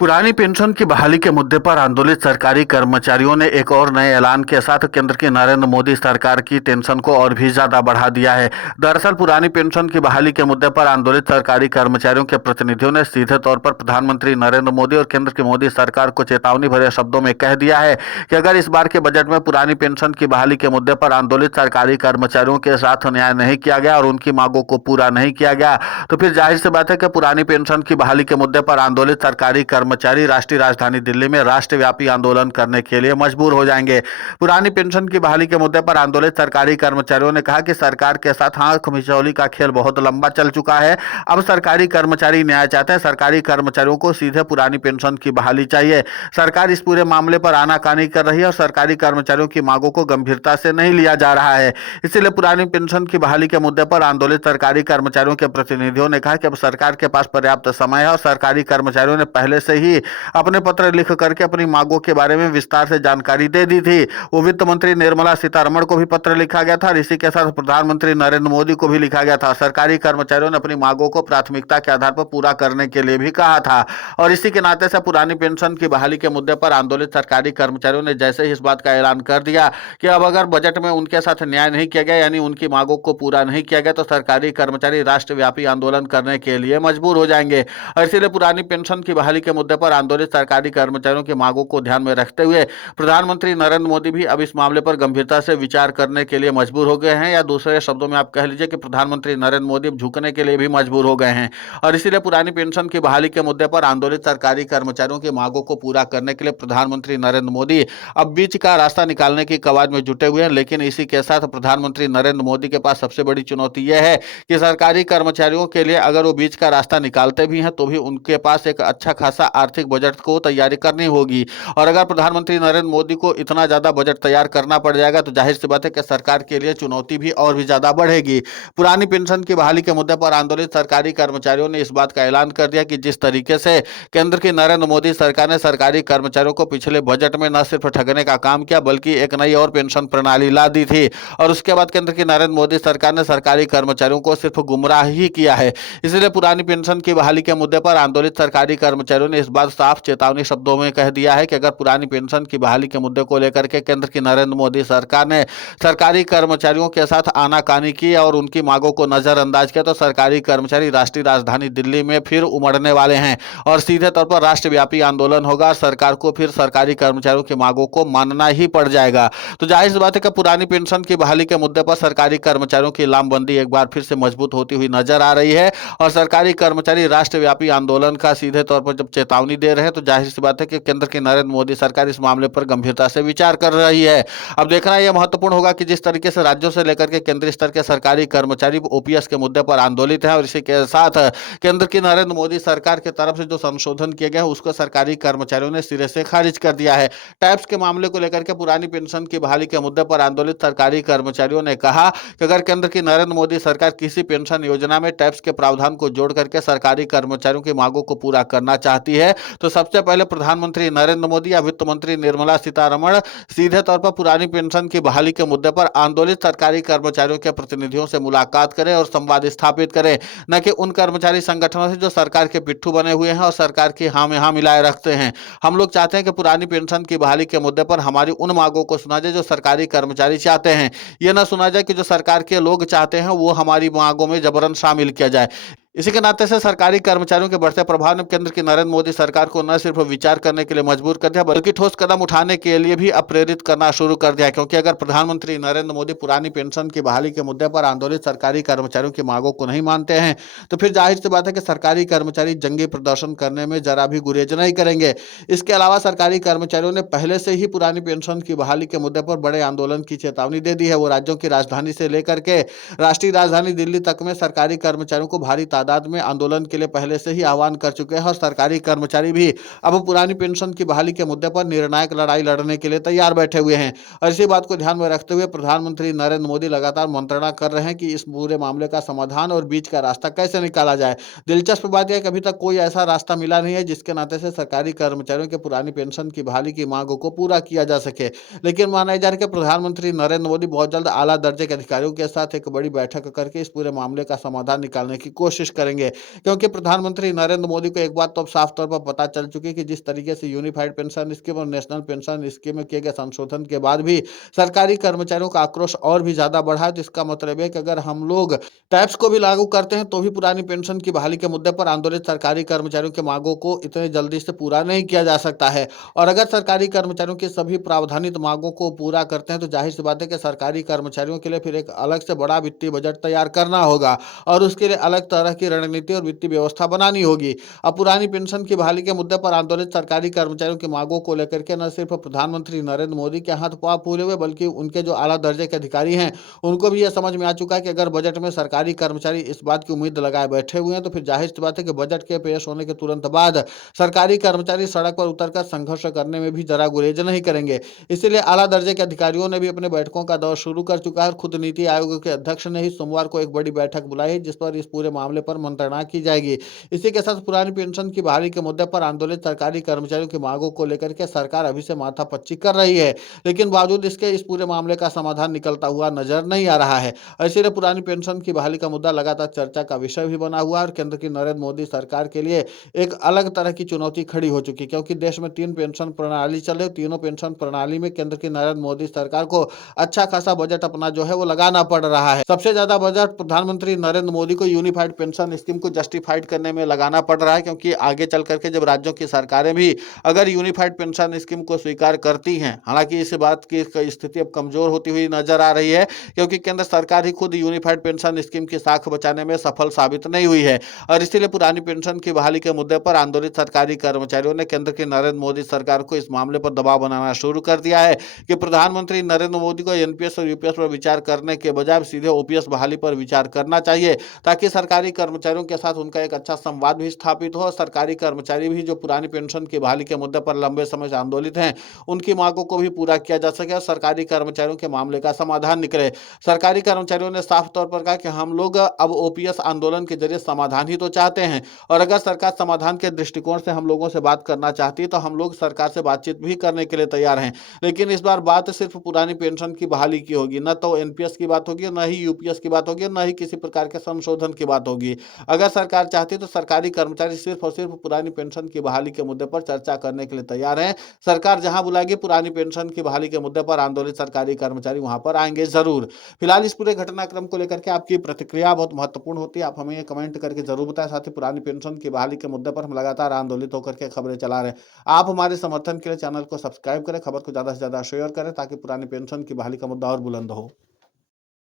पुरानी पेंशन की बहाली के मुद्दे पर आंदोलित सरकारी कर्मचारियों ने एक और नए ऐलान के साथ केंद्र की नरेंद्र मोदी सरकार की टेंशन को और भी ज्यादा बढ़ा दिया है। दरअसल पुरानी पेंशन की बहाली के मुद्दे पर आंदोलित सरकारी कर्मचारियों के प्रतिनिधियों ने सीधे तौर पर प्रधानमंत्री नरेंद्र मोदी और केंद्र की मोदी सरकार को चेतावनी भरे शब्दों में कह दिया है कि अगर इस बार के बजट में पुरानी पेंशन की बहाली के मुद्दे पर आंदोलित सरकारी कर्मचारियों के साथ न्याय नहीं किया गया और उनकी मांगों को पूरा नहीं किया गया तो फिर जाहिर सी बात है कि पुरानी पेंशन की बहाली के मुद्दे पर आंदोलित सरकारी कर्मचारी राष्ट्रीय राजधानी दिल्ली में राष्ट्रव्यापी आंदोलन करने के लिए मजबूर हो जाएंगे। पुरानी पेंशन की बहाली के मुद्दे पर आंदोलित सरकारी कर्मचारियों ने कहा कि सरकार के साथ आंख मिचौली का खेल बहुत लंबा चल चुका है। अब सरकारी कर्मचारी न्याय चाहते हैं। सरकारी कर्मचारियों को सीधे पुरानी पेंशन की बहाली चाहिए। सरकार इस पूरे मामले पर आनाकानी कर रही है और सरकारी कर्मचारियों की मांगों को गंभीरता से नहीं लिया जा रहा है। इसलिए पुरानी पेंशन की बहाली के मुद्दे पर आंदोलित सरकारी कर्मचारियों के प्रतिनिधियों ने कहा कि अब सरकार के पास पर्याप्त समय है और सरकारी कर्मचारियों ने पहले से ही अपने पत्र लिख करके अपनी मांगों के बारे में विस्तार से जानकारी दे दी थी। वो वित्त मंत्री निर्मला सीतारमण को भी पत्र लिखा गया था और इसी के साथ प्रधानमंत्री नरेंद्र मोदी को भी लिखा गया था। सरकारी कर्मचारियों ने अपनी मांगों को प्राथमिकता के आधार पर पूरा करने के लिए भी कहा था और इसी के नाते से पुरानी पेंशन की बहाली के मुद्दे पर आंदोलित सरकारी कर्मचारियों ने जैसे ही इस बात का ऐलान कर दिया कि अब अगर बजट में उनके साथ न्याय नहीं किया गया यानी उनकी मांगों को पूरा नहीं किया गया तो सरकारी कर्मचारी राष्ट्रव्यापी आंदोलन करने के लिए मजबूर हो जाएंगे। और इसीलिए पुरानी पेंशन की बहाली के मुद्दे पर आंदोलित सरकारी कर्मचारियों की मांगों को ध्यान में रखते हुए प्रधानमंत्री नरेंद्र मोदी भी अब इस मामले पर गंभीरता से विचार करने के लिए मजबूर हो गए हैं, या दूसरे शब्दों में आप कह लीजिए कि प्रधानमंत्री नरेंद्र मोदी अब झुकने के लिए भी मजबूर हो गए हैं। और इसीलिए पुरानी पेंशन की बहाली के मुद्दे पर आंदोलित सरकारी कर्मचारियों की मांगों को पूरा करने के लिए प्रधानमंत्री नरेंद्र मोदी अब बीच का रास्ता निकालने की कवायद में जुटे हुए हैं। लेकिन इसी के साथ प्रधानमंत्री नरेंद्र मोदी के पास सबसे बड़ी चुनौती यह है कि सरकारी कर्मचारियों के लिए अगर वो बीच का रास्ता निकालते भी हैं तो भी उनके पास एक अच्छा खासा आर्थिक बजट को तैयारी करनी होगी। और अगर प्रधानमंत्री नरेंद्र मोदी को इतना ज्यादा बजट तैयार करना पड़ जाएगा तो जाहिर सी बात है कि सरकार के लिए चुनौती भी और भी ज्यादा बढ़ेगी। पुरानी पेंशन की बहाली के मुद्दे पर आंदोलित सरकारी कर्मचारियों ने इस बात का ऐलान कर दिया कि जिस तरीके से केंद्र की नरेंद्र मोदी सरकार ने सरकारी कर्मचारियों को पिछले बजट में न सिर्फ ठगने का काम किया बल्कि एक नई और पेंशन प्रणाली ला दी थी और उसके बाद केंद्र की नरेंद्र मोदी सरकार ने सरकारी कर्मचारियों को सिर्फ गुमराह ही किया है। इसलिए पुरानी पेंशन की बहाली के मुद्दे पर आंदोलित सरकारी कर्मचारियों ने इस बात साफ चेतावनी शब्दों में कह दिया है कि अगर पुरानी पेंशन की बहाली के मुद्दे को लेकर के केंद्र की नरेंद्र मोदी सरकार ने सरकारी कर्मचारियों के साथ आनाकानी की और उनकी मांगों को नजरअंदाज किया तो सरकारी कर्मचारी राष्ट्रीय राजधानी दिल्ली में फिर उमड़ने वाले हैं और सीधे तौर पर राष्ट्रव्यापी आंदोलन होगा। सरकार को फिर सरकारी कर्मचारियों की मांगों को मानना ही पड़ जाएगा। तो जाहिर सी बात है कि पुरानी पेंशन की बहाली के मुद्दे पर सरकारी कर्मचारियों की लामबंदी एक बार फिर से मजबूत होती हुई नजर आ रही है और सरकारी कर्मचारी राष्ट्रव्यापी आंदोलन का सीधे तौर पर जब चेतावनी दे रहे हैं तो जाहिर सी बात है कि केंद्र की नरेंद्र मोदी सरकार इस मामले पर गंभीरता से विचार कर रही है। अब देखना यह महत्वपूर्ण होगा कि जिस तरीके से राज्यों से लेकर के केंद्रीय स्तर के सरकारी कर्मचारी ओपीएस के मुद्दे पर आंदोलित हैं और इसी के साथ केंद्र की नरेंद्र मोदी सरकार की तरफ से जो संशोधन किया गया है उसको सरकारी कर्मचारियों ने सिरे से खारिज कर दिया है। टैक्स के मामले को लेकर के पुरानी पेंशन की बहाली के मुद्दे पर आंदोलित सरकारी कर्मचारियों ने कहा कि अगर केंद्र की नरेंद्र मोदी सरकार किसी पेंशन योजना में टैक्स के प्रावधान को जोड़ करके सरकारी कर्मचारियों की मांगों को पूरा करना चाहती है तो सबसे पहले प्रधानमंत्री नरेंद्र मोदी या वित्त मंत्री निर्मला सीतारमण सीधे तौर पर पुरानी पेंशन की बहाली के मुद्दे पर आंदोलित सरकारी कर्मचारियों के प्रतिनिधियों से मुलाकात करें और संवाद स्थापित करें, न कि उन कर्मचारी संगठनों से जो सरकार के पिट्ठू बने हुए हैं और सरकार की हाँ में हाँ मिलाए रखते हैं। हम लोग चाहते हैं कि पुरानी पेंशन की बहाली के मुद्दे पर हमारी उन मांगों को सुना जाए जो सरकारी कर्मचारी चाहते हैं। यह ना सुना जाए कि जो सरकार के लोग चाहते हैं वो हमारी मांगों में जबरन शामिल किया जाए। इसी के नाते से सरकारी कर्मचारियों के बढ़ते प्रभाव ने केंद्र की नरेंद्र मोदी सरकार को न सिर्फ विचार करने के लिए मजबूर कर दिया बल्कि ठोस कदम उठाने के लिए भी अप्रेरित करना शुरू कर दिया, क्योंकि अगर प्रधानमंत्री नरेंद्र मोदी पुरानी पेंशन की बहाली के मुद्दे पर आंदोलित सरकारी कर्मचारियों की मांगों को नहीं मानते हैं तो फिर जाहिर सी बात है कि सरकारी कर्मचारी जंगी प्रदर्शन करने में जरा भी गुरेज नहीं करेंगे। इसके अलावा सरकारी कर्मचारियों ने पहले से ही पुरानी पेंशन की बहाली के मुद्दे पर बड़े आंदोलन की चेतावनी दे दी है। वो राज्यों की राजधानी से लेकर के राष्ट्रीय राजधानी दिल्ली तक में सरकारी कर्मचारियों को भारी तादाद में आंदोलन के लिए पहले से ही आह्वान कर चुके हैं और सरकारी कर्मचारी भी अब पुरानी पेंशन की बहाली के मुद्दे पर निर्णायक लड़ाई लड़ने के लिए तैयार बैठे हुए हैं। और इसी बात को ध्यान में रखते हुए प्रधानमंत्री नरेंद्र मोदी लगातार मंत्रणा कर रहे हैं कि इस पूरे मामले का समाधान और बीच का रास्ता कैसे निकाला जाए। दिलचस्प बात यह कि अभी तक कोई ऐसा रास्ता मिला नहीं है जिसके नाते से सरकारी कर्मचारियों के पुरानी पेंशन की बहाली की मांगों को पूरा किया जा सके। लेकिन माना जा रहा है कि प्रधानमंत्री नरेंद्र मोदी बहुत जल्द आला दर्जे के अधिकारियों के साथ एक बड़ी बैठक करके इस पूरे मामले का समाधान निकालने की कोशिश करेंगे, क्योंकि प्रधानमंत्री नरेंद्र मोदी को एक बात तो अब साफ तौर पर पता चल चुकी है कि जिस तरीके से यूनिफाइड पेंशन स्कीम और नेशनल पेंशन स्कीम में किए गए संशोधन के बाद भी सरकारी कर्मचारियों का आक्रोश और भी ज्यादा बढ़ा है। तो इसका मतलब है कि अगर हम लोग टैक्स को भी लागू करते हैं तो भी पुरानी पेंशन की बहाली के मुद्दे पर आंदोलित सरकारी कर्मचारियों की मांगों को इतने जल्दी से पूरा नहीं किया जा सकता है। और अगर सरकारी कर्मचारियों की सभी प्रावधानित मांगों को पूरा करते हैं तो जाहिर सी बात है कि सरकारी कर्मचारियों के लिए फिर एक अलग से बड़ा वित्तीय बजट तैयार करना होगा और उसके लिए अलग तरह की रणनीति और वित्तीय व्यवस्था बनानी होगी। अब पुरानी पेंशन की बहाली के मुद्दे पर आंदोलित सरकारी कर्मचारियों की मांगों को लेकर के न सिर्फ प्रधानमंत्री नरेंद्र मोदी के हाथ पांव फूले हुए बल्कि उनके जो आला दर्जे के अधिकारी हैं उनको भी यह समझ में आ चुका है कि अगर बजट में सरकारी कर्मचारी इस बात की उम्मीद लगाए बैठे हुए हैं तो फिर जाहिर सी बात है कि बजट के पेश होने के तुरंत बाद सरकारी कर्मचारी सड़क पर उतरकर संघर्ष करने में भी जरा गुरेज नहीं करेंगे। इसीलिए आला दर्जे के अधिकारियों ने भी अपने बैठकों का दौर शुरू कर चुका है और खुद नीति आयोग के अध्यक्ष ने ही सोमवार को एक बड़ी बैठक बुलाई है जिस पर इस पूरे मामले पर मंत्रणा की जाएगी। इसी के साथ पुरानी पेंशन की बहाली के मुद्दे पर आंदोलित सरकारी कर्मचारियों की मांगों को लेकर के सरकार अभी से माथापच्ची कर रही है, लेकिन बावजूद इसके इस पूरे मामले का समाधान निकलता हुआ नजर नहीं आ रहा है। इसीलिए पुरानी पेंशन की बहाली का मुद्दा लगातार चर्चा का विषय भी बना हुआ है और केंद्र की नरेंद्र मोदी सरकार के लिए एक अलग तरह की चुनौती खड़ी हो चुकी है, क्योंकि देश में 3 पेंशन प्रणाली चले, तीनों पेंशन प्रणाली में केंद्र की नरेंद्र मोदी सरकार को अच्छा खासा बजट अपना जो है वो लगाना पड़ रहा है। सबसे ज्यादा बजट प्रधानमंत्री नरेंद्र मोदी को यूनिफाइड पेंशन स्कीम को जस्टिफाइड करने में लगाना पड़ रहा है, क्योंकि आगे चल करके जब राज्यों की सरकारें भी अगर यूनिफाइड पेंशन स्कीम को स्वीकार करती हैं, हालांकि इस बात की स्थिति अब कमजोर होती हुई नजर आ रही है, क्योंकि केंद्र सरकार ही खुद यूनिफाइड पेंशन स्कीम की साख बचाने में सफल साबित नहीं हुई है। और इसीलिए पुरानी पेंशन की बहाली के मुद्दे पर आंदोलित सरकारी कर्मचारियों ने केंद्र की नरेंद्र मोदी सरकार को इस मामले पर दबाव बनाना शुरू कर दिया है कि प्रधानमंत्री नरेंद्र मोदी को एनपीएस और यूपीएस पर विचार करने के बजाय सीधे ओपीएस बहाली पर विचार करना चाहिए, ताकि सरकारी कर्मचारियों के साथ उनका एक अच्छा संवाद भी स्थापित हो और सरकारी कर्मचारी भी जो पुरानी पेंशन की बहाली के मुद्दे पर लंबे समय से आंदोलित हैं उनकी मांगों को भी पूरा किया जा सके और सरकारी कर्मचारियों के मामले का समाधान निकले। सरकारी कर्मचारियों ने साफ तौर पर कहा कि हम लोग अब ओपीएस आंदोलन के जरिए समाधान ही तो चाहते हैं और अगर सरकार समाधान के दृष्टिकोण से हम लोगों से बात करना चाहती है तो हम लोग सरकार से बातचीत भी करने के लिए तैयार हैं। लेकिन इस बार बात सिर्फ पुरानी पेंशन की बहाली की होगी, न तो एनपीएस की बात होगी, न ही यूपीएस की बात होगी, न ही किसी प्रकार के संशोधन की बात होगी। अगर सरकार चाहती है तो सरकारी कर्मचारी सिर्फ और सिर्फ पुरानी पेंशन की बहाली के मुद्दे पर चर्चा करने के लिए तैयार हैं। सरकार जहां बुलाएगी पुरानी पेंशन की बहाली के मुद्दे पर आंदोलित सरकारी कर्मचारी वहां पर आएंगे जरूर। फिलहाल इस पूरे घटनाक्रम को लेकर के आपकी प्रतिक्रिया बहुत महत्वपूर्ण होती है, आप हमें कमेंट करके जरूर बताएं। साथ ही पुरानी पेंशन की बहाली के मुद्दे पर हम लगातार आंदोलित होकर के खबरें चला रहे हैं। आप हमारे समर्थन के लिए चैनल को सब्सक्राइब करें, खबर को ज्यादा से ज्यादा शेयर करें ताकि पुरानी पेंशन की बहाली का मुद्दा और बुलंद हो।